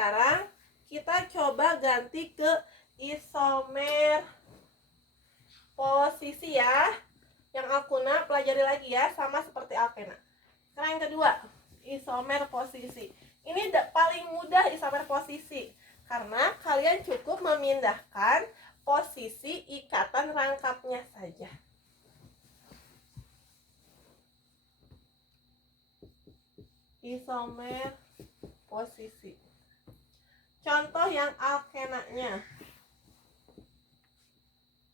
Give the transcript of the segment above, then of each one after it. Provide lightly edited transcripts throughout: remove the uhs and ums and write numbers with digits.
sekarang kita coba ganti ke isomer posisi ya. Yang alkuna pelajari lagi ya, sama seperti alkena. Sekarang yang kedua, isomer posisi. Ini paling mudah isomer posisi, karena kalian cukup memindahkan posisi ikatan rangkapnya saja. Isomer posisi. Contoh yang alkenanya.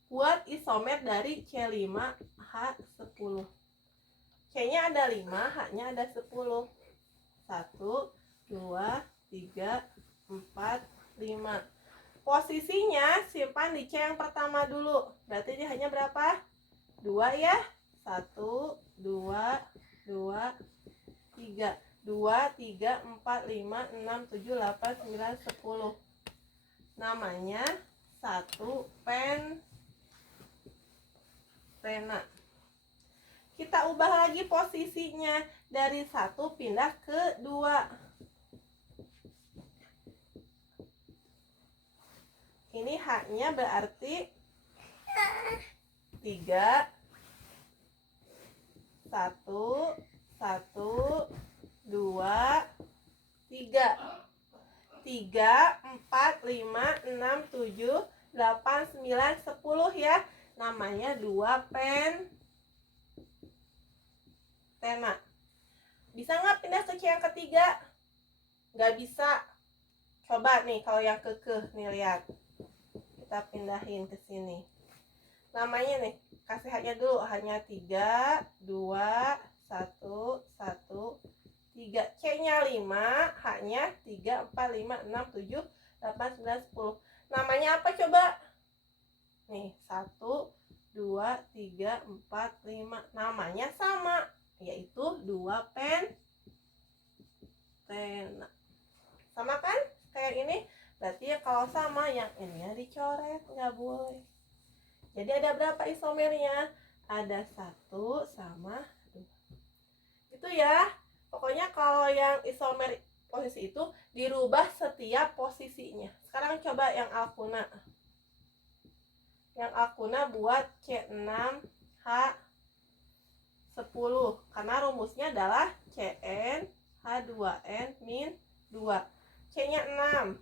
Buat isomer dari C5H10. C-nya ada 5, H-nya ada 10. 1, 2, 3, 4, 5. Posisinya simpan di C yang pertama dulu. Berarti dia hanya berapa? 2 ya. 1, 2, 2, 3. 2, 3, 4, 5, 6, 7, 8, 9, 10. Namanya satu pentena. Kita ubah lagi posisinya. Dari 1 pindah ke 2. Ini H-nya berarti 3. 1, 1, 2, 3. 3, 4, 5, 6, 7, 8, 9, 10 ya. Namanya 2 pentena. Bisa nggak pindah ke C yang ketiga? Nggak bisa. Coba nih kalau yang kekeh nih, lihat. Kita pindahin ke sini. Namanya nih, kasih H-nya dulu. H-nya 3, 2, 1, 1, 3. C-nya 5, H-nya 3, 4, 5, 6, 7, 8, 9, 10. Namanya apa coba? Nih, 1, 2, 3, 4, 5. Namanya sama, yaitu 2 pentena. Sama kan? Kayak ini. Berarti ya kalau sama, yang ini dicoret, nggak boleh. Jadi ada berapa isomernya? Ada 1 sama 2. Itu ya. Pokoknya kalau yang isomer posisi itu dirubah setiap posisinya. Sekarang coba yang alkuna. Yang alkuna buat C6H10. Karena rumusnya adalah CnH2n-2. C-nya 6.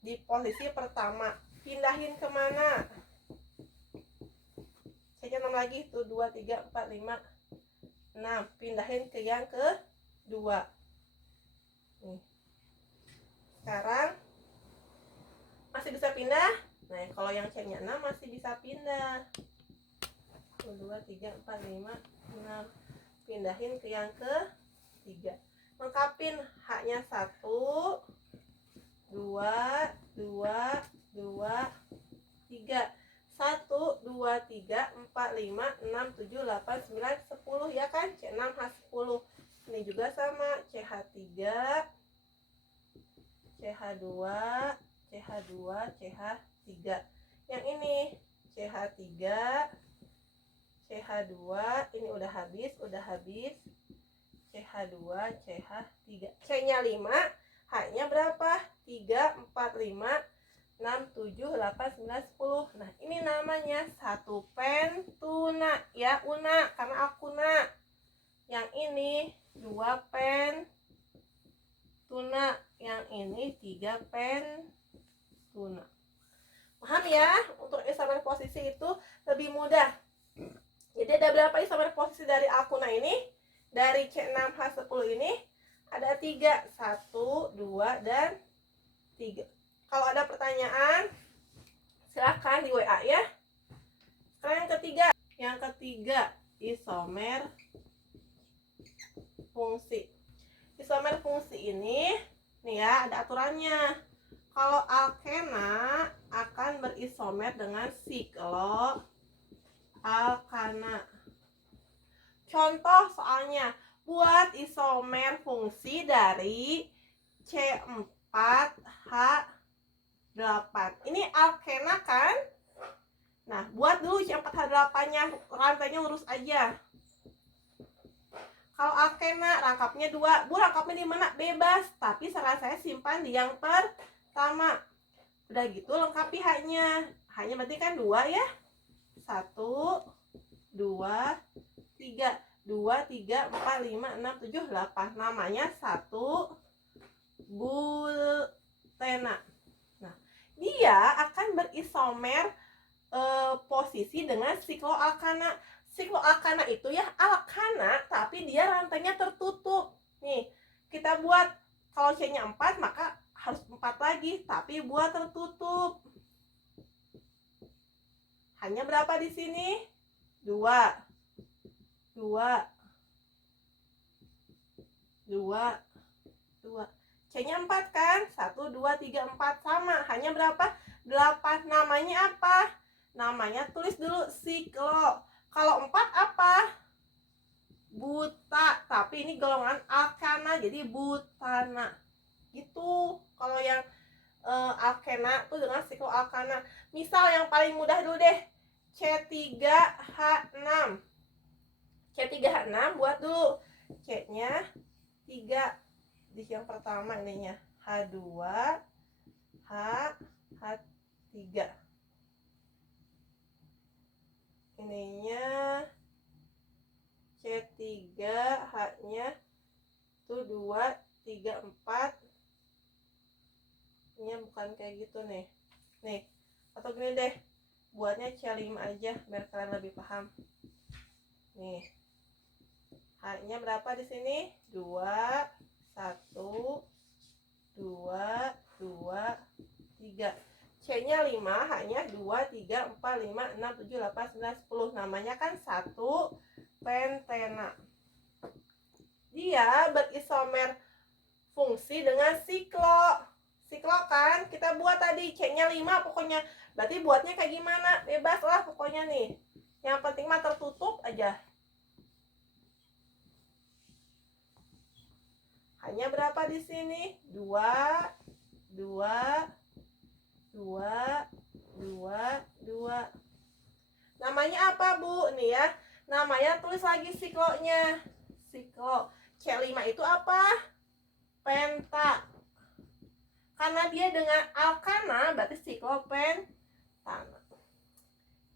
Di posisi pertama. Pindahin kemana? C-nya 6 lagi. Tuh 2, 3, 4, 5, 6. Pindahin ke yang kedua. Nih. Sekarang masih bisa pindah. Nah, kalau yang C-nya 6 masih bisa pindah. 1, 2, 3, 4, 5, 6. Pindahin ke yang ketiga. Lengkapin. H-nya 1, 2, 2, 2, 3. 1, 2, 3, 4, 5, 6, 7, 8, 9, 10 ya kan? C6H10. Ini juga sama. CH3, CH2, CH2, CH3. Yang ini CH3, CH2. Ini udah habis. CH2, CH3. C-nya 5, H-nya berapa? 3, 4, 5, 6, 7, 8, 9, 10. Nah, ini namanya satu pentuna ya, una, karena alkuna. Yang ini 2 pentuna. Yang ini 3 pentuna. Paham ya? Untuk isomer posisi itu lebih mudah. Jadi ada berapa isomer posisi dari alkuna ini? Dari C6H10 ini ada 3. 1, 2, dan 3. Kalau ada pertanyaan, silahkan di WA ya. Sekarang yang ketiga, isomer fungsi. Isomer fungsi ini, nih ya, ada aturannya. Kalau alkena akan berisomer dengan sikloalkana. Contoh soalnya, buat isomer fungsi dari C4H8. Ini alkena kan? Nah, buat dulu C4H8-nya, rantainya lurus aja. Kalau alkena rangkapnya 2. Bu, rangkapnya di mana? Bebas, tapi saran saya simpan di yang pertama. Udah gitu lengkapi H-nya. H-nya berarti kan 2 ya. 1, 2, 3. 2, 3, 4, 5, 6, 7, 8. Namanya 1 bultena. Nah, dia akan berisomer posisi dengan sikloalkana. Sikloalkana itu ya alkana, tapi dia rantainya tertutup. Nih, kita buat kalau C-nya 4, maka harus 4 lagi, tapi buat tertutup. Hanya berapa di sini? 2. 2. 2. 2. C-nya 4 kan? 1, 2, 3, 4 sama. Hanya berapa? 8. Namanya apa? Namanya tulis dulu siklo. Kalau 4 apa? Buta. Tapi ini golongan alkana, jadi butana. Gitu. Kalau yang alkena tuh dengan sikloalkana. Misal yang paling mudah dulu deh. C3H6. C3H6 buat dulu. C-nya 3 di yang pertama ininya. H2, H3. Ininya C3, H-nya tuh 2, 3, 4. Ini bukan kayak gitu nih. Nih, atau gini deh. Buatnya C5 aja biar kalian lebih paham. Nih. H-nya berapa di sini? 2, 1, 2, 2, 3. C-nya 5, H-nya 2, 3, 4, 5, 6, 7, 8, 9, 10. Namanya kan 1 pentena. Dia berisomer fungsi dengan siklo. Siklo kan kita buat tadi, C-nya 5 pokoknya. Berarti buatnya kayak gimana? Bebas lah pokoknya nih. Yang penting mah tertutup aja. Hanya berapa di sini? 2, 2, 2, 2, 2. Namanya apa, Bu? Nih ya. Namanya tulis lagi siklonya. Siklo. C5 itu apa? Penta. Karena dia dengan alkana berarti siklopentana.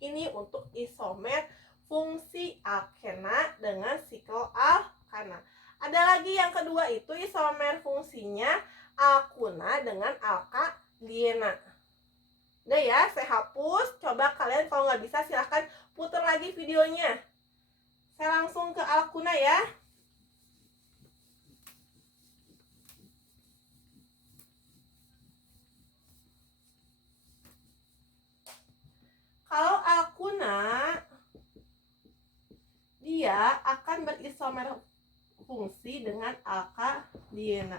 Ini untuk isomer fungsi alkena dengan sikloalkana. Ada lagi yang kedua itu isomer fungsinya alkuna dengan alkadiena. Udah ya, saya hapus. Coba kalian kalau nggak bisa silahkan putar lagi videonya. Saya langsung ke alkuna ya. Kalau alkuna, dia akan berisomer fungsi dengan alkadiena.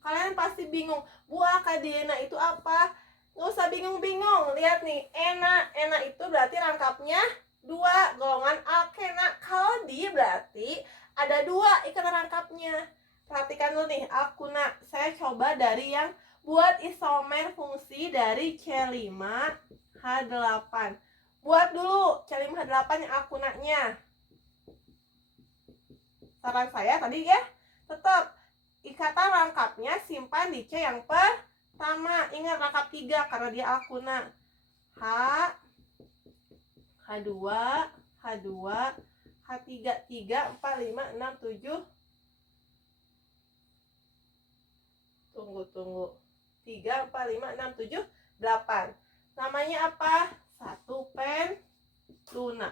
Kalian pasti bingung, Bu, alkadiena itu apa? Nggak usah bingung-bingung. Lihat nih, ena itu berarti rangkapnya 2, golongan alkena. Kalau di berarti ada 2 ikatan rangkapnya. Perhatikan dulu nih, alkuna. Saya coba dari yang buat isomer fungsi dari C5H8. Buat dulu C5H8 yang alkunanya. Saran saya tadi ya, tetap ikatan rangkapnya simpan di C yang pertama. Ingat rangkap 3 karena dia alkuna. H, H2, H2, H3, 3, 4, 5, 6, 7. Tunggu. 3, 4, 5, 6, 7, 8. Namanya apa? 1 pentuna.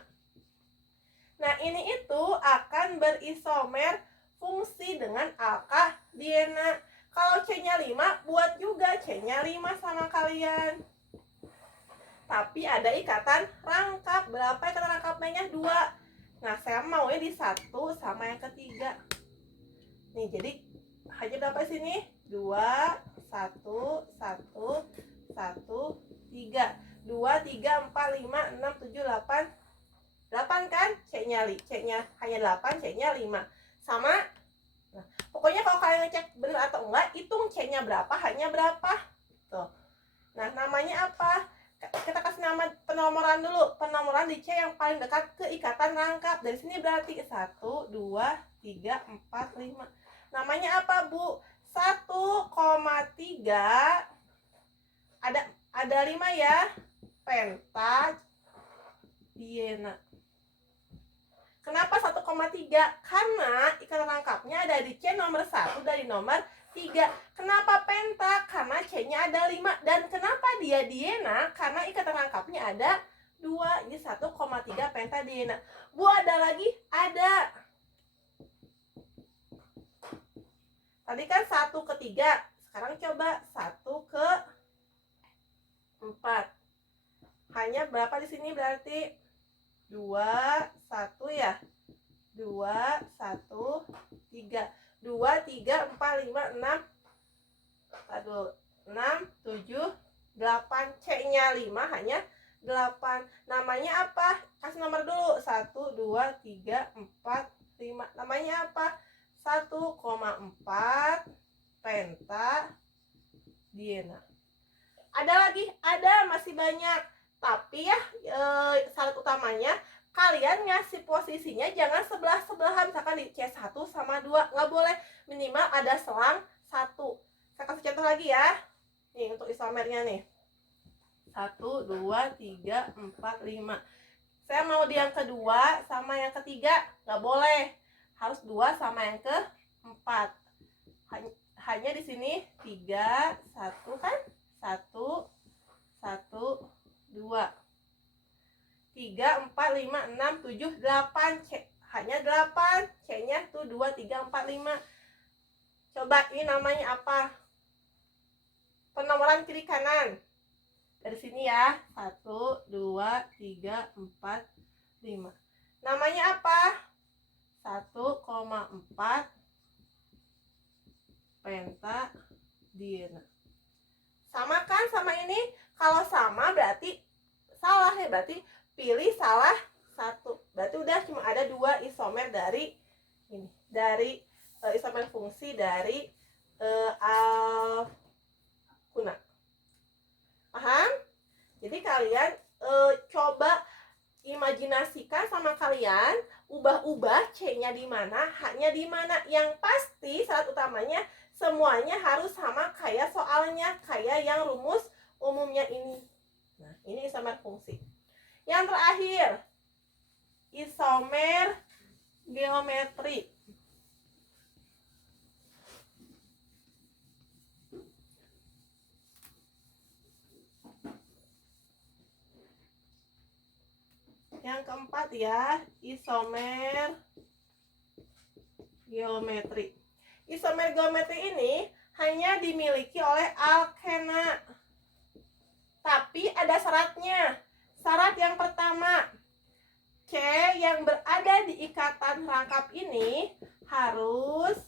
Nah, ini itu akan berisomer fungsi dengan alkadiena. Kalau C-nya 5, buat juga C-nya 5 sama kalian. Tapi ada ikatan rangkap. Berapa ikatan rangkapnya? 2. Nah, saya maunya di 1 sama yang ketiga. Nih, jadi hanya berapa sini? 2, 1, 1, 1, 3. 2, 3, 4, 5, 6, 7, 8. 8 kan? C-nya hanya 8, C-nya 5. Sama? Nah, pokoknya kalau kalian ngecek benar atau enggak, hitung C-nya berapa, H-nya berapa. Tuh. Nah, namanya apa? kita kasih nama penomoran dulu. Penomoran di C yang paling dekat ke ikatan rangkap. Dari sini berarti 1, 2, 3, 4, 5. Namanya apa, Bu? 1,3 ada 5 ya. Pentadiena. Kenapa 1,3? Karena ikatan rangkapnya ada di C nomor 1 dari nomor 3. Kenapa penta? Karena C-nya ada 5. Dan kenapa dia diena? Karena ikatan rangkapnya ada 2. Jadi 1,3 pentadiena. Bu, ada lagi? Ada. Tadi kan 1 ke 3. Sekarang coba 1 ke 4. Hanya berapa di sini berarti? 2, 1 ya. 2, 1, 3. 2, 3, 4, 5, 6. Aduh, 6, 7, 8. C-nya 5, hanya 8. Namanya apa? Kasih nomor dulu. 1, 2, 3, 4, 5. Namanya apa? 1,4 pentadiena. Ada lagi? Ada, masih banyak. Tapi ya syarat utamanya kalian ngasih posisinya jangan sebelah-sebelahan. Misalkan di C1 sama 2, nggak boleh. Minimal ada selang 1. Saya kasih contoh lagi ya. Nih untuk isomernya nih. 1, 2, 3, 4, 5. Saya mau di yang kedua sama yang ketiga, nggak boleh. Harus 2 sama yang ke-4. Hanya di sini 3, 1 kan? 1, 1, 2, 3, 4, 5, 6, 7, 8. Hanya 8. C-nya tuh 2, 3, 4, 5. Coba ini namanya apa? Penomoran kiri kanan. Dari sini ya. 1, 2, 3, 4, 5. Namanya apa? 1,4 pentadiena. Sama kan sama ini? Kalau sama berarti salah ya, berarti pilih salah 1. Berarti udah cuma ada 2 isomer dari ini, dari isomer fungsi dari alkuna. Paham? Jadi kalian coba imajinasikan sama kalian, ubah-ubah C-nya di mana, H-nya di mana. Yang pasti syarat utamanya semuanya harus sama kayak soalnya, kayak yang rumus umumnya ini. Nah, ini isomer fungsi. Yang terakhir, isomer geometri. Yang keempat ya, isomer geometri. Isomer geometri ini hanya dimiliki oleh alkena. Tapi ada syaratnya. Syarat yang pertama, C yang berada di ikatan rangkap ini harus,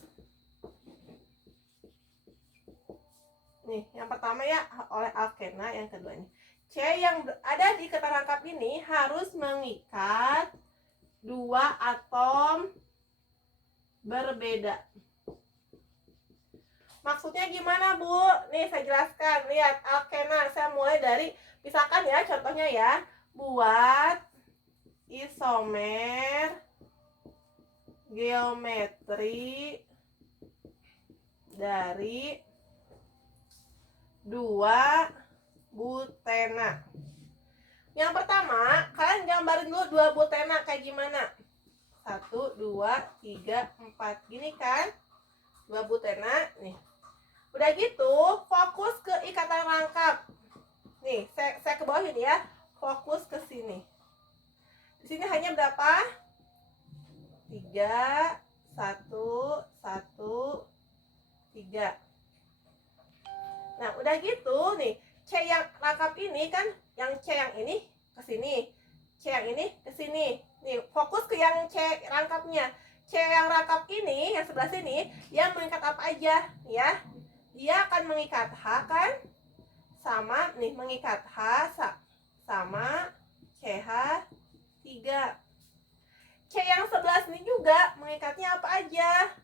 nih yang pertama ya oleh alkena, yang kedua ini C yang berada di ikatan rangkap ini harus mengikat 2 atom berbeda. Maksudnya gimana, Bu? Nih saya jelaskan. Lihat alkena, saya mulai dari, misalkan ya contohnya ya, buat isomer geometri dari 2 butena. Yang pertama, kalian gambarin dulu 2 butena kayak gimana. 1, 2, 3, 4. Gini kan? 2 butena nih. Udah gitu, fokus ke ikatan rangkap. Nih, saya ke bawah ini ya. Fokus ke sini. Di sini hanya berapa? 3, 1, 1, 3. Nah, udah gitu nih, C yang rangkap ini kan, yang C yang ini ke sini, C yang ini ke sini. Nih, fokus ke yang C rangkapnya. C yang rangkap ini, yang sebelah sini, yang mengikat apa aja ya? Dia akan mengikat H kan? Sama nih, mengikat H sama CH3. C yang sebelah sini juga mengikatnya apa aja?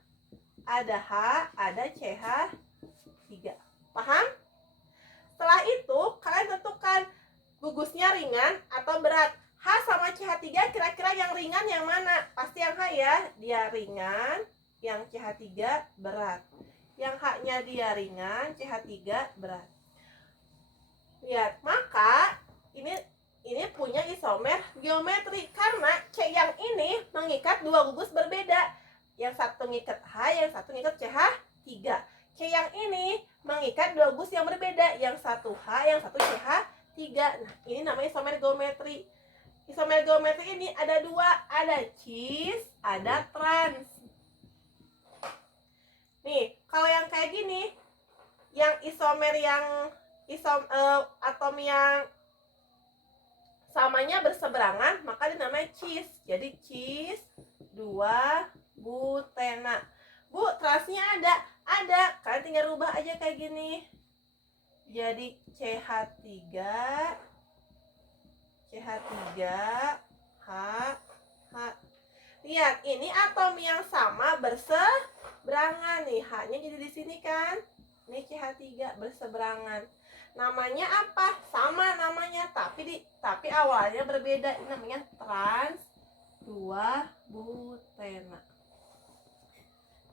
Ada H, ada CH3. Paham? Setelah itu kalian tentukan Gugusnya ringan atau berat? H sama CH3 kira-kira yang ringan yang mana? Pasti yang H ya, dia ringan. Yang CH3 berat. Yang H-nya dia ringan, CH3 berat. Lihat, maka ini punya isomer geometri karena C yang ini mengikat dua gugus berbeda. Yang satu ngikat H, yang satu ngikat CH3. C yang ini mengikat dua gugus yang berbeda, yang satu H, yang satu CH3. Nah, ini namanya isomer geometri. Isomer geometri ini ada dua, ada cis, ada trans. Nih, kalau yang kayak gini, yang isomer yang atom yang samanya berseberangan, maka dinamai cis. Jadi cis 2-butena. Bu, transnya ada. Kalian tinggal rubah aja kayak gini. Jadi CH3 H. Lihat, ini atom yang sama berseberangan nih. H-nya jadi di sini kan. Ini CH3 berseberangan. Namanya apa? Sama namanya, tapi awalnya berbeda. Ini namanya trans 2-butena.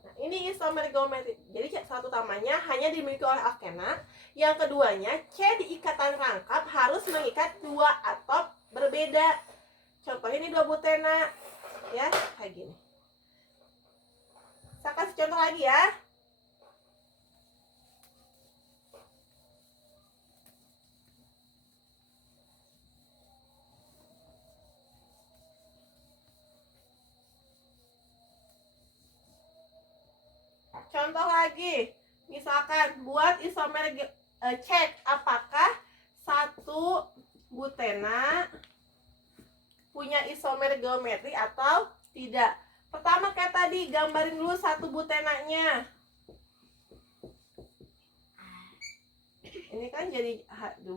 Nah, ini isomer geometri. Jadi satu utamanya hanya dimiliki oleh alkena. Yang keduanya, C di ikatan rangkap harus mengikat dua atom berbeda. Contoh ini 2-butena. Ya, kayak gini. Saya kasih contoh lagi ya. Contoh lagi, misalkan buat isomer, cek apakah 1-butena punya isomer geometri atau tidak. Pertama kayak tadi, gambarin dulu 1-butenanya. Ini kan jadi H2,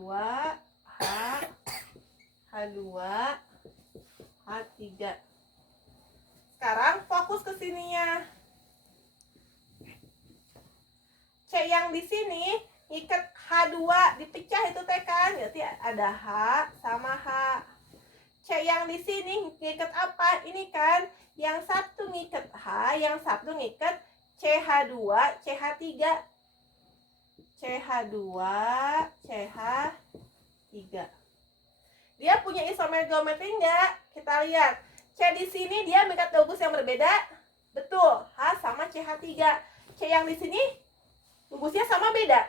H2, H3. Sekarang fokus ke sininya. C yang di sini ngikat H2, dipecah itu teh kan, berarti ada H sama H. C yang di sini ngikat apa? Ini kan, yang satu ngikat H, yang satu ngikat CH2, CH3. CH2, CH3. Dia punya isomer geometri enggak? Kita lihat. C di sini dia mengikat dua gugus yang berbeda. Betul, H sama CH3. C yang di sini gugusnya sama beda?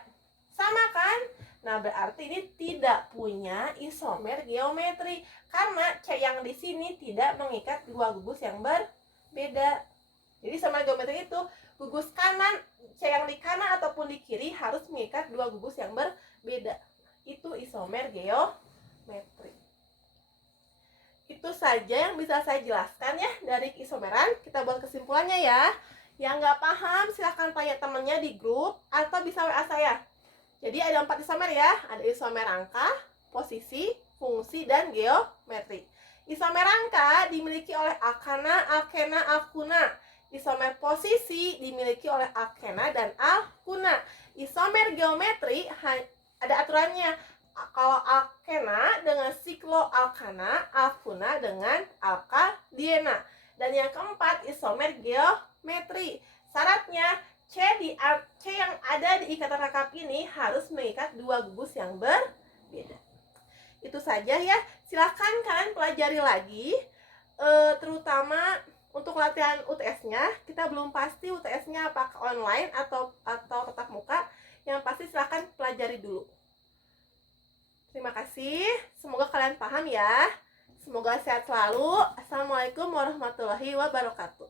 Sama kan? Nah, berarti ini tidak punya isomer geometri karena C yang di sini tidak mengikat dua gugus yang berbeda. Jadi isomer geometri itu gugus kanan, C yang di kanan ataupun di kiri harus mengikat dua gugus yang berbeda. Itu isomer geometri. Itu saja yang bisa saya jelaskan ya dari isomeran. Kita buat kesimpulannya ya. Yang nggak paham silahkan tanya temennya di grup atau bisa WA saya. Jadi ada 4 isomer ya. Ada isomer rangka, posisi, fungsi, dan geometri. Isomer rangka dimiliki oleh alkana, alkena, alkuna. Isomer posisi dimiliki oleh alkena dan alkuna. Isomer geometri ada aturannya. Kalau alkena dengan sikloalkana, alkuna dengan alkadiena. Dan yang keempat, isomer geometri. Syaratnya C yang ada di ikatan rangkap ini harus mengikat dua gugus yang berbeda. Itu saja ya. Silahkan kalian pelajari lagi, terutama untuk latihan UTS-nya. Kita belum pasti UTS-nya apakah online atau tatap muka. Yang pasti silahkan pelajari dulu. Terima kasih. Semoga kalian paham ya. Semoga sehat selalu. Assalamualaikum warahmatullahi wabarakatuh.